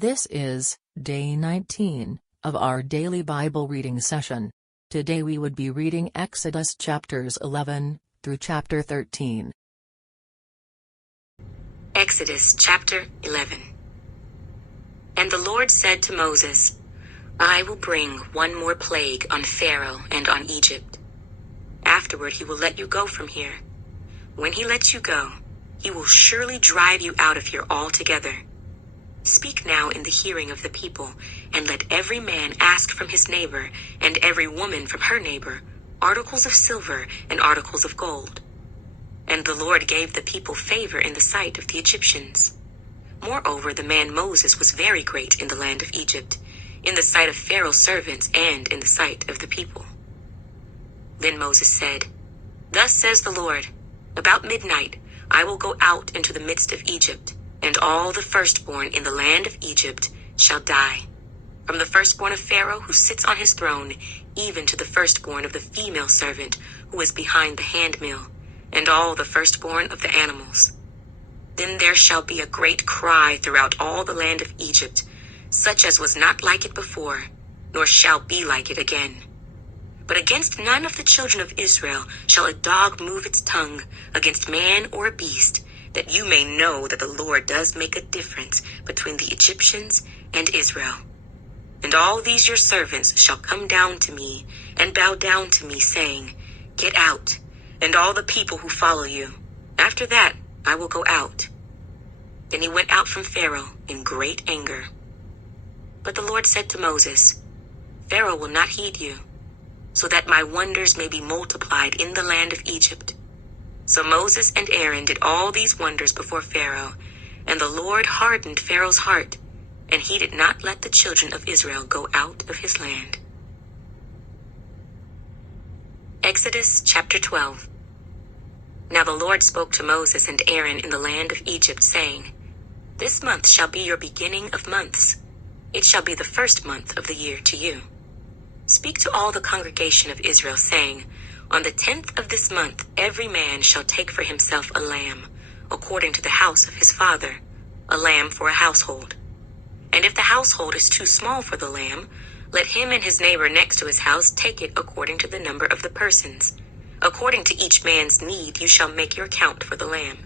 This is day 19 of our daily Bible reading session. Today we would be reading Exodus chapters 11 through chapter 13. Exodus chapter 11. And the Lord said to Moses, I will bring one more plague on Pharaoh and on Egypt. Afterward he will let you go from here. When he lets you go, he will surely drive you out of here altogether. Speak now in the hearing of the people, and let every man ask from his neighbor, and every woman from her neighbor, articles of silver and articles of gold. And the Lord gave the people favor in the sight of the Egyptians. Moreover, the man Moses was very great in the land of Egypt, in the sight of Pharaoh's servants and in the sight of the people. Then Moses said, Thus says the Lord, about midnight I will go out into the midst of Egypt, and all the firstborn in the land of Egypt shall die, from the firstborn of Pharaoh who sits on his throne, even to the firstborn of the female servant who is behind the handmill, and all the firstborn of the animals. Then there shall be a great cry throughout all the land of Egypt, such as was not like it before, nor shall be like it again. But against none of the children of Israel shall a dog move its tongue, against man or a beast, that you may know that the Lord does make a difference between the Egyptians and Israel. And all these your servants shall come down to me and bow down to me, saying, Get out, and all the people who follow you. After that I will go out. Then he went out from Pharaoh in great anger. But the Lord said to Moses, Pharaoh will not heed you, so that my wonders may be multiplied in the land of Egypt. So Moses and Aaron did all these wonders before Pharaoh, and the Lord hardened Pharaoh's heart, and he did not let the children of Israel go out of his land. Exodus chapter 12. Now the Lord spoke to Moses and Aaron in the land of Egypt, saying, This month shall be your beginning of months. It shall be the first month of the year to you. Speak to all the congregation of Israel, saying, On the 10th of this month every man shall take for himself a lamb, according to the house of his father, a lamb for a household. And if the household is too small for the lamb, let him and his neighbor next to his house take it according to the number of the persons. According to each man's need you shall make your count for the lamb.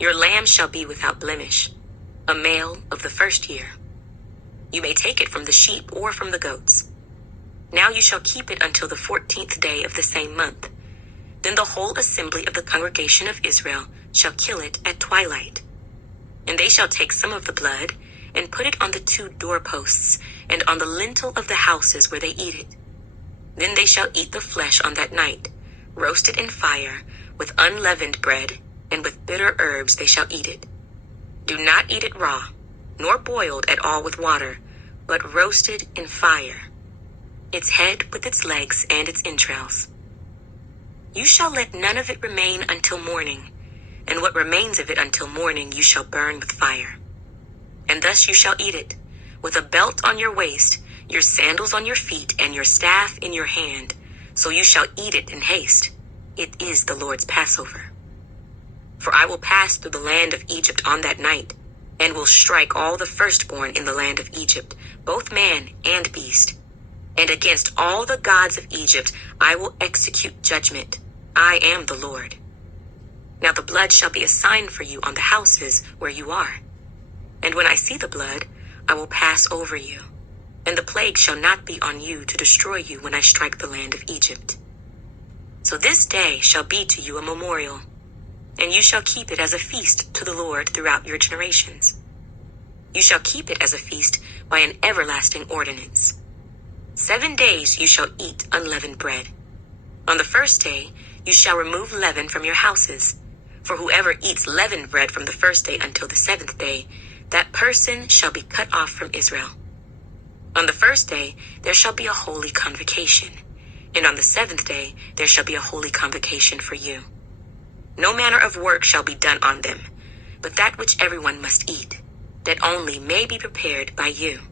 Your lamb shall be without blemish, a male of the first year. You may take it from the sheep or from the goats. Now you shall keep it until the 14th day of the same month. Then the whole assembly of the congregation of Israel shall kill it at twilight. And they shall take some of the blood, and put it on the 2 doorposts, and on the lintel of the houses where they eat it. Then they shall eat the flesh on that night, roasted in fire, with unleavened bread, and with bitter herbs they shall eat it. Do not eat it raw, nor boiled at all with water, but roasted in fire, its head with its legs and its entrails. You shall let none of it remain until morning, and what remains of it until morning you shall burn with fire. And thus you shall eat it, with a belt on your waist, your sandals on your feet, and your staff in your hand. So you shall eat it in haste. It is the Lord's Passover. For I will pass through the land of Egypt on that night, and will strike all the firstborn in the land of Egypt, both man and beast. And against all the gods of Egypt I will execute judgment. I am the Lord. Now the blood shall be a sign for you on the houses where you are. And when I see the blood, I will pass over you. And the plague shall not be on you to destroy you when I strike the land of Egypt. So this day shall be to you a memorial, and you shall keep it as a feast to the Lord throughout your generations. You shall keep it as a feast by an everlasting ordinance. 7 days you shall eat unleavened bread. On the first day you shall remove leaven from your houses. For whoever eats leavened bread from the first day until the 7th day, that person shall be cut off from Israel. On the first day there shall be a holy convocation, and on the 7th day there shall be a holy convocation for you. No manner of work shall be done on them, but that which everyone must eat, that only may be prepared by you.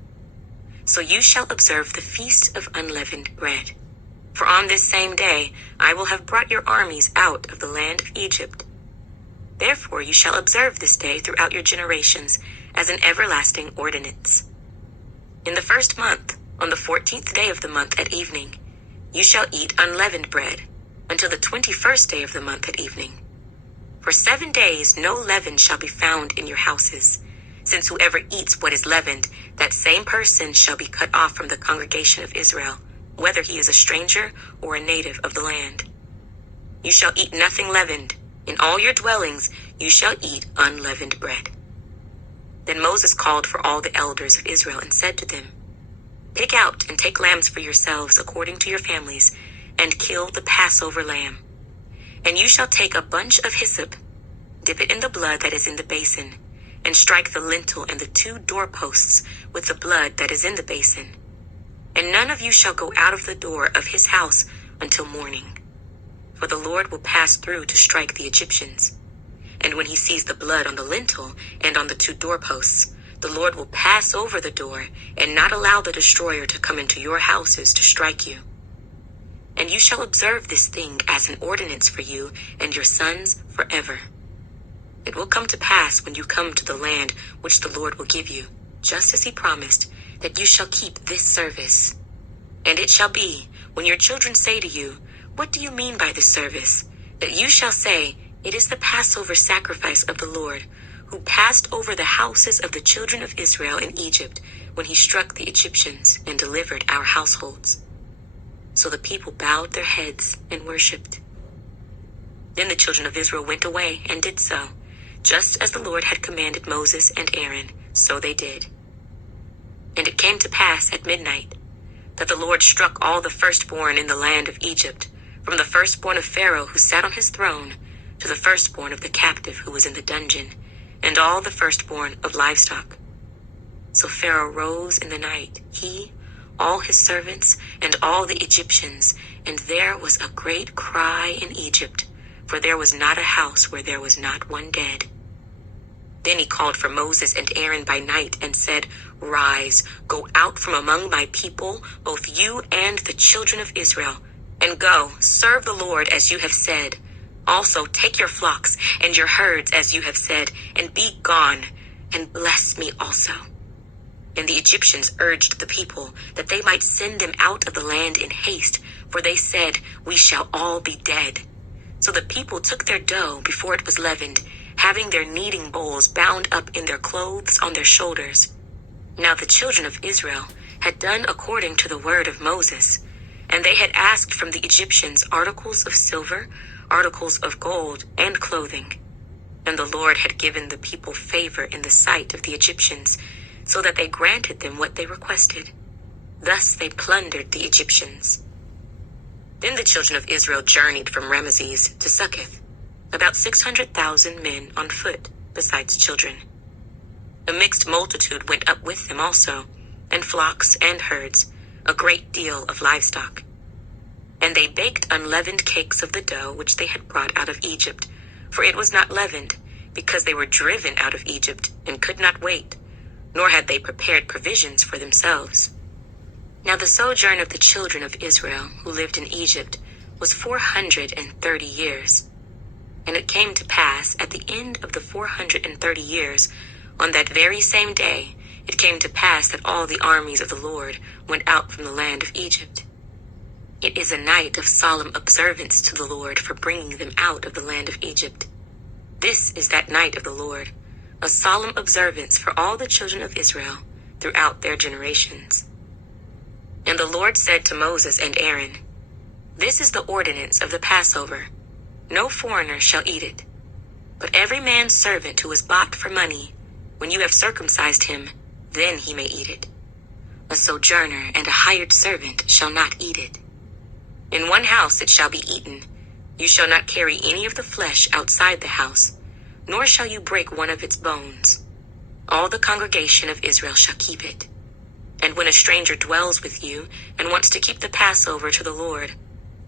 So you shall observe the feast of unleavened bread. For on this same day I will have brought your armies out of the land of Egypt. Therefore you shall observe this day throughout your generations as an everlasting ordinance. In the 1st month, on the 14th day of the month at evening, you shall eat unleavened bread, until the 21st day of the month at evening. For 7 days no leaven shall be found in your houses, since whoever eats what is leavened, that same person shall be cut off from the congregation of Israel, whether he is a stranger or a native of the land. You shall eat nothing leavened. In all your dwellings you shall eat unleavened bread. Then Moses called for all the elders of Israel and said to them, Pick out and take lambs for yourselves according to your families, and kill the Passover lamb. And you shall take a bunch of hyssop, dip it in the blood that is in the basin, and strike the lintel and the 2 doorposts with the blood that is in the basin. And none of you shall go out of the door of his house until morning. For the Lord will pass through to strike the Egyptians. And when he sees the blood on the lintel and on the 2 doorposts, the Lord will pass over the door and not allow the destroyer to come into your houses to strike you. And you shall observe this thing as an ordinance for you and your sons forever. It will come to pass when you come to the land which the Lord will give you, just as he promised, that you shall keep this service. And it shall be, when your children say to you, What do you mean by this service? That you shall say, It is the Passover sacrifice of the Lord, who passed over the houses of the children of Israel in Egypt, when he struck the Egyptians and delivered our households. So the people bowed their heads and worshipped. Then the children of Israel went away and did so, just as the Lord had commanded Moses and Aaron, so they did. And it came to pass at midnight that the Lord struck all the firstborn in the land of Egypt, from the firstborn of Pharaoh who sat on his throne, to the firstborn of the captive who was in the dungeon, and all the firstborn of livestock. So Pharaoh rose in the night, he, all his servants, and all the Egyptians, and there was a great cry in Egypt, for there was not a house where there was not one dead. Then he called for Moses and Aaron by night and said, Rise, go out from among my people, both you and the children of Israel, and go, serve the Lord as you have said. Also take your flocks and your herds as you have said, and be gone, and bless me also. And the Egyptians urged the people that they might send them out of the land in haste, for they said, We shall all be dead. So the people took their dough before it was leavened, having their kneading bowls bound up in their clothes on their shoulders. Now the children of Israel had done according to the word of Moses, and they had asked from the Egyptians articles of silver, articles of gold, and clothing. And the Lord had given the people favor in the sight of the Egyptians, so that they granted them what they requested. Thus they plundered the Egyptians. Then the children of Israel journeyed from Ramesses to Succoth, about 600,000 men on foot, besides children. A mixed multitude went up with them also, and flocks and herds, a great deal of livestock. And they baked unleavened cakes of the dough which they had brought out of Egypt, for it was not leavened, because they were driven out of Egypt and could not wait, nor had they prepared provisions for themselves. Now the sojourn of the children of Israel who lived in Egypt was 430 years. And it came to pass at the end of the 430 years, on that very same day, it came to pass that all the armies of the Lord went out from the land of Egypt. It is a night of solemn observance to the Lord for bringing them out of the land of Egypt. This is that night of the Lord, a solemn observance for all the children of Israel throughout their generations. And the Lord said to Moses and Aaron, This is the ordinance of the Passover. No foreigner shall eat it. But every man's servant who is bought for money, when you have circumcised him, then he may eat it. A sojourner and a hired servant shall not eat it. In one house it shall be eaten. You shall not carry any of the flesh outside the house, nor shall you break one of its bones. All the congregation of Israel shall keep it. And when a stranger dwells with you and wants to keep the Passover to the Lord,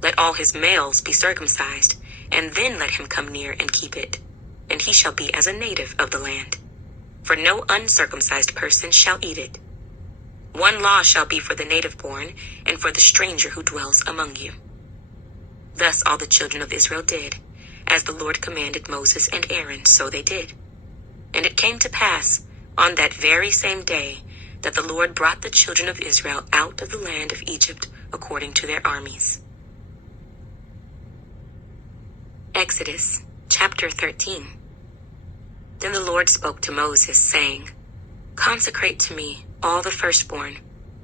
let all his males be circumcised, and then let him come near and keep it, and he shall be as a native of the land. For no uncircumcised person shall eat it. One law shall be for the native born, and for the stranger who dwells among you. Thus all the children of Israel did, as the Lord commanded Moses and Aaron, so they did. And it came to pass, on that very same day that the Lord brought the children of Israel out of the land of Egypt according to their armies. Exodus chapter 13. Then the Lord spoke to Moses, saying, Consecrate to me all the firstborn,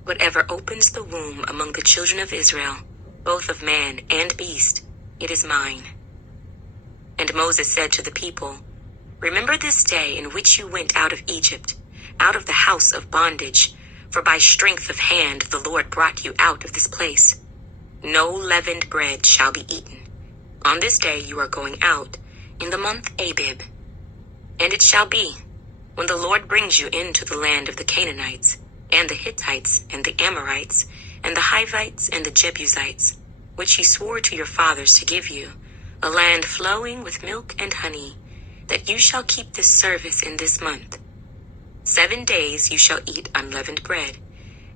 whatever opens the womb among the children of Israel, both of man and beast, it is mine. And Moses said to the people, Remember this day in which you went out of Egypt, out of the house of bondage, for by strength of hand the Lord brought you out of this place. No leavened bread shall be eaten. On this day you are going out, in the month Abib. And it shall be, when the Lord brings you into the land of the Canaanites, and the Hittites, and the Amorites, and the Hivites, and the Jebusites, which he swore to your fathers to give you, a land flowing with milk and honey, that you shall keep this service in this month. 7 days you shall eat unleavened bread,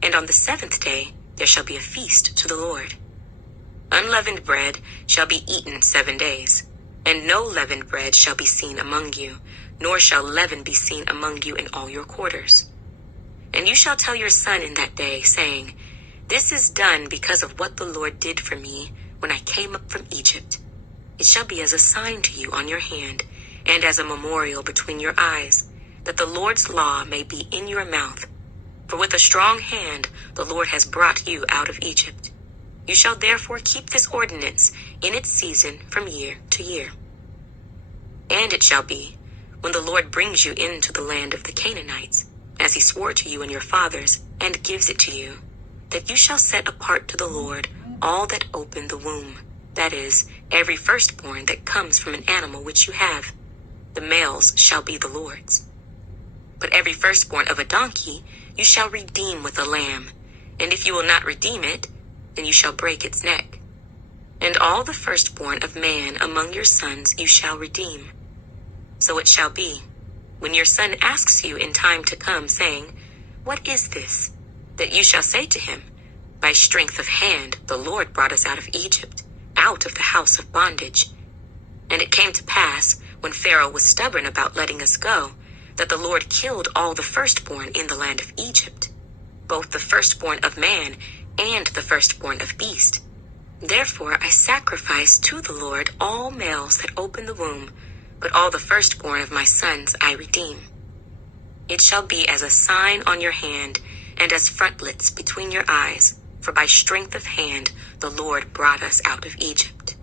and on the 7th day there shall be a feast to the Lord. Unleavened bread shall be eaten 7 days, and no leavened bread shall be seen among you, nor shall leaven be seen among you in all your quarters. And you shall tell your son in that day, saying, This is done because of what the Lord did for me when I came up from Egypt. It shall be as a sign to you on your hand, and as a memorial between your eyes, that the Lord's law may be in your mouth. For with a strong hand the Lord has brought you out of Egypt. You shall therefore keep this ordinance in its season from year to year. And it shall be, when the Lord brings you into the land of the Canaanites, as he swore to you and your fathers, and gives it to you, that you shall set apart to the Lord all that open the womb, that is, every firstborn that comes from an animal which you have. The males shall be the Lord's. But every firstborn of a donkey you shall redeem with a lamb, and if you will not redeem it, then you shall break its neck. And all the firstborn of man among your sons you shall redeem. So it shall be, when your son asks you in time to come, saying, What is this? That you shall say to him, By strength of hand the Lord brought us out of Egypt, out of the house of bondage. And it came to pass, when Pharaoh was stubborn about letting us go, that the Lord killed all the firstborn in the land of Egypt, both the firstborn of man and the firstborn of beast. Therefore I sacrifice to the Lord all males that open the womb, but all the firstborn of my sons I redeem. It shall be as a sign on your hand, and as frontlets between your eyes, for by strength of hand the Lord brought us out of Egypt.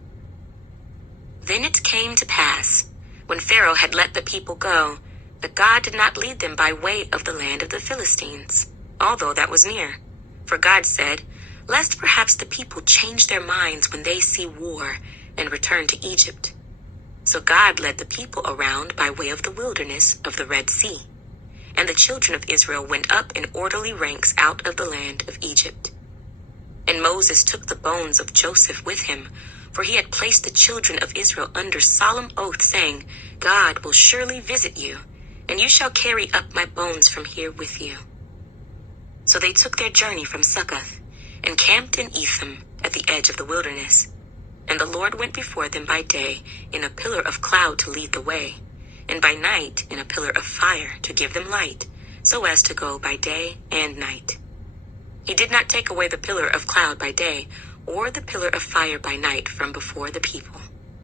Then it came to pass, when Pharaoh had let the people go, that God did not lead them by way of the land of the Philistines, although that was near. For God said, Lest perhaps the people change their minds when they see war, and return to Egypt. So God led the people around by way of the wilderness of the Red Sea. And the children of Israel went up in orderly ranks out of the land of Egypt. And Moses took the bones of Joseph with him, for he had placed the children of Israel under solemn oath, saying, God will surely visit you, and you shall carry up my bones from here with you. So they took their journey from Succoth, and camped in Etham at the edge of the wilderness. And the Lord went before them by day in a pillar of cloud to lead the way, and by night in a pillar of fire to give them light, so as to go by day and night. He did not take away the pillar of cloud by day, or the pillar of fire by night from before the people.